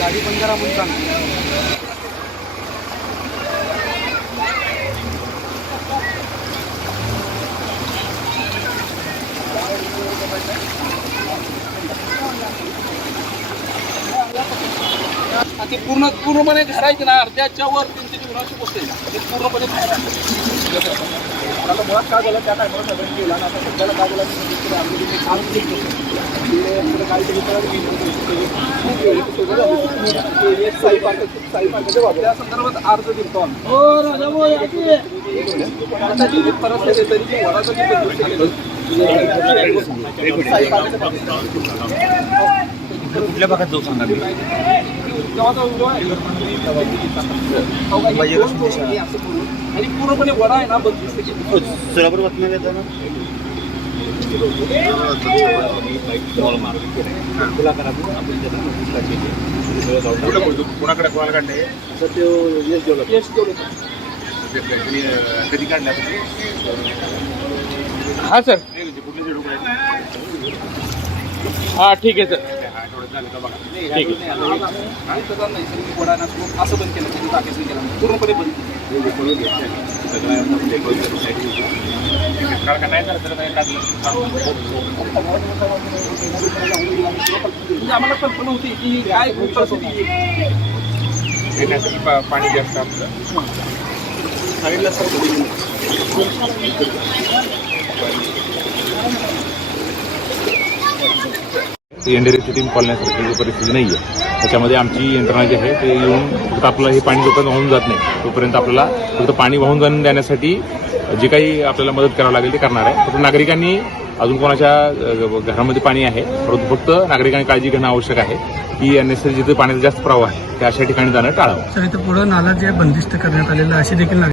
गाडी पण करा म्हणून सांग आणि ते पूर्ण पूर्णपणे घरायचे ना अर्ध्याच्या वर त्यांची जीवनाशी पोचते ते पूर्णपणे बाहेर. आता मुळात काय झालं त्या टायमाला सगळ्यांनी केला आणि आता सध्याला काय झालं काम साई पार्क साई पार्कच्या बाजूला त्या संदर्भात अर्ज दिलतो आम्ही. जी परिस्थिती आहे, तरी जे साई पार्कच्या कुठल्या भागात जाऊ सांगा आहे. आहे. आणि पूर्णपणे वडा आहे ना बंदिस्त केली सोलापूर बातम्या येतात ना? कोणाकडे कोणाला काढले तर ते यश डेव्हलप यश तेवढे कधी काढल्या हा सर. कुठले काढले. हा ठीक आहे सर. हा झाले का बघा. ठीक आहे. त्याचा नैसर्गिक वडा नसतो असं बंद केलं केलं. पूर्णपणे बंद केलं. नाही झालं तर नाही म्हणजे आम्हाला कल्पना होती की काय परिस्थिती. पिण्यासाठी पाणी जास्त आपलं. सांगितलं सर. एनडीआरएफची टीम कॉलण्यासारखी परिस्थिती नाही आहे त्याच्यामध्ये आमची यंत्रणा जी आहे ते येऊन फक्त आपलं हे पाणी जोपर्यंत वाहून जात नाही तोपर्यंत आपल्याला फक्त पाणी वाहून जाणं देण्यासाठी जी काही आपल्याला मदत करावी लागेल ते करणार आहे. फक्त नागरिकांनी अजून कोणाच्या घरामध्ये पाणी आहे परंतु फक्त नागरिकांनी काळजी घेणं आवश्यक आहे की अनेसरी जिथे पाण्याचा जास्त प्रवाह आहे त्या अशा ठिकाणी जाणं टाळावं. सर इथं पुढं नाला जे बंदिस्त करण्यात आलेलं असे देखील